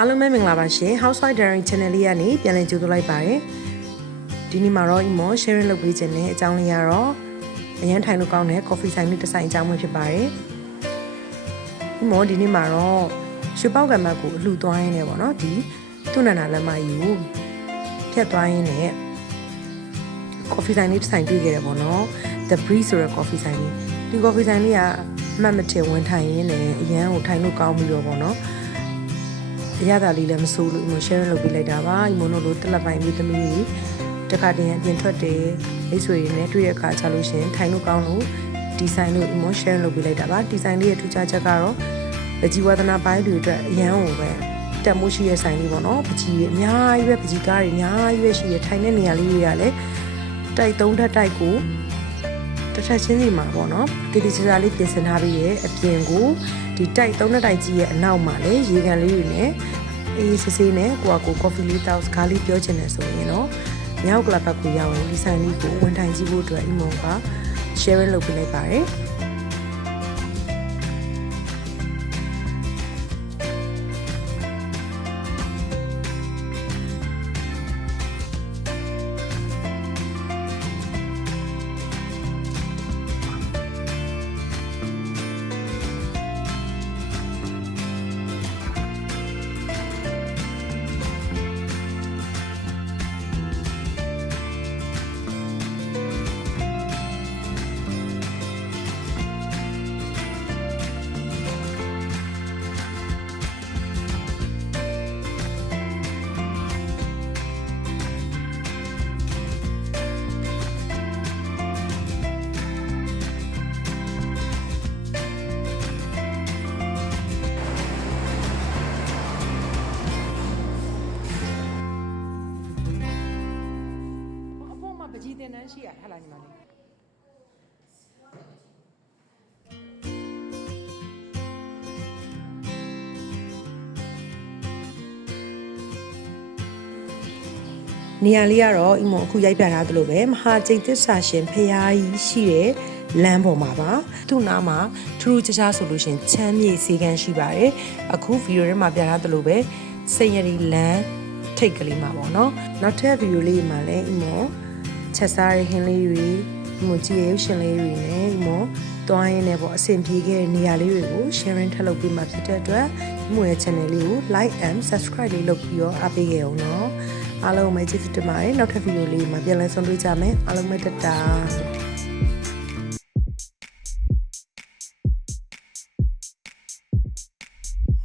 အားလုံးပဲမင်္ဂလာပါရှင် Housewife Diary Channel လေးကနေပြန်လည်ကြိုဆိုလိုက်ပါတယ်ဒီနေ့မှာတော့ emo sharing လုပ်ပေးခြင်းနဲ့အကြောင်းလေးကတော့အရန်ထိုင်လို့ကောင်းတဲ့ coffee ဆိုင်လေးတစ်ဆိုင်အကြောင်းပဲဖြစ်ပါတယ် emo ဒီနေ့မှာတော့ရွှေပေါက်ကံမတ်ကိုအလှူသွားရင်းနဲ့ပေါ့နော်ဒီသူ့နန္ဒာလက်မကြီးကိုဖြတ်သွားရင်းနဲ့ coffee ဆိုင်လေးတစ်ဆိုင်တွေ့ခဲ့တယ်ပေါ့နော် The Breeze ဆိုတဲ့ coffee ဆိုင်လေးဒီ coffee ဆိုင်လေးကအမှတ်မထင်ဝင်ထိုင်ရင်းနဲ့အရန်ကိုထိုင်လို့ကောင်းပြီးတော့ပေါ့နော်အရသာလေးလည်းမစိုးလို့ emo share လုပ်ပေးလိုက်တာပါ emo တို့လိုတက်လက်ပိုင်းမျိုးသမီးတခါတည်းအပြင်ထွက်တယ်မိတ်ဆွေတွေနဲ့တွေ့ရအခါကြလို့ရှင်ထိုင်လို့ကောင်းလို့ဒီဇိုင်းလို့ emo share လုပ်ပေးလိုက်တာပါဒီဇိုင်းလေးရဲ့ထူးခြားချက်ကတော့ပကြီးဝါသနာပိုင်းတွေအတွက်အရန်ကိုပဲတက်မှုရှိတဲ့ဆိုင်လေးပေါ့နော်ပကြီးအများကြီးပဲပကြီးကားတွေအများကြီးပဲရှိရထိုင်တဲ့နေရာလေးတွေကလည်းတိုက်သုံးထပ်တိုက်ကိုတစ်ထပ်ချင်းစီမှာပေါ့နော်တီတီချာလေးပြင်ဆင်ထားပြီးရဲ့အပြင်ကိုဒီတိုက်သုံးထပ်တိုက်ကြီးရဲ့အနောက်မှာလည်းရေကန်လေးတွေနဲ့အေးဆေးဆေးနဲ့ကိုကကို coffee လေးတောက်စကားလေးပြောချင်တယ်ဆိုရင်တော့မြောက်ကလပ်ဘက်ကိုရောက်ရင်ဒီဆိုင်လေးကိုဝန်ထိုင်ကြည့်ဖို့အတွက် emo က share လုပ်ပေးလိုက်ပါတယ်ပကြီးတင်တန်းရှိရထားလားညီမလေးနေရာလေးကတော့ emo အခုရိုက်ပြထားသလိုပဲမဟာကျိန်သစ္စာရှင်ဖရာကြီးရှိတဲ့လမ်းပေါ်မှာပါသူ့နားမှာထူးထူးခြားခြားဆိုလို့ရှင်ချမ်းမြေစေကန်းရှိပါတယ်အခုဗီဒီယိုထဲမှာပြထားသလိုပဲစိတ်ရည်လမ်းထိတ်ကလေးမှာပေါ့နော်နောက်ထပ်ဗီဒီယိုလေးမှာလည်း emoချက်စားရဟင်းလေးတွေemoကြည့်ရရှင်လေးတွေနဲ့ emo တွားရင်းနဲ့ပေါ့အဆင်ပြေခဲ့တဲ့နေရာလေးတွေကို sharing ထပ်လုပ်ပေးမှာဖြစ်တဲ့အတွက် emo ရဲ့ channel လေးကို like and subscribe လေးလုပ်ပြီးတော့အားပေးခဲ့အောင်နော်အားလုံးပဲကျေးဇူးတင်ပါတယ်နောက်ထပ်ဗီဒီယိုလေးမှာပြန်လည်ဆုံတွေ့ကြမယ်အားလုံးပဲတတာ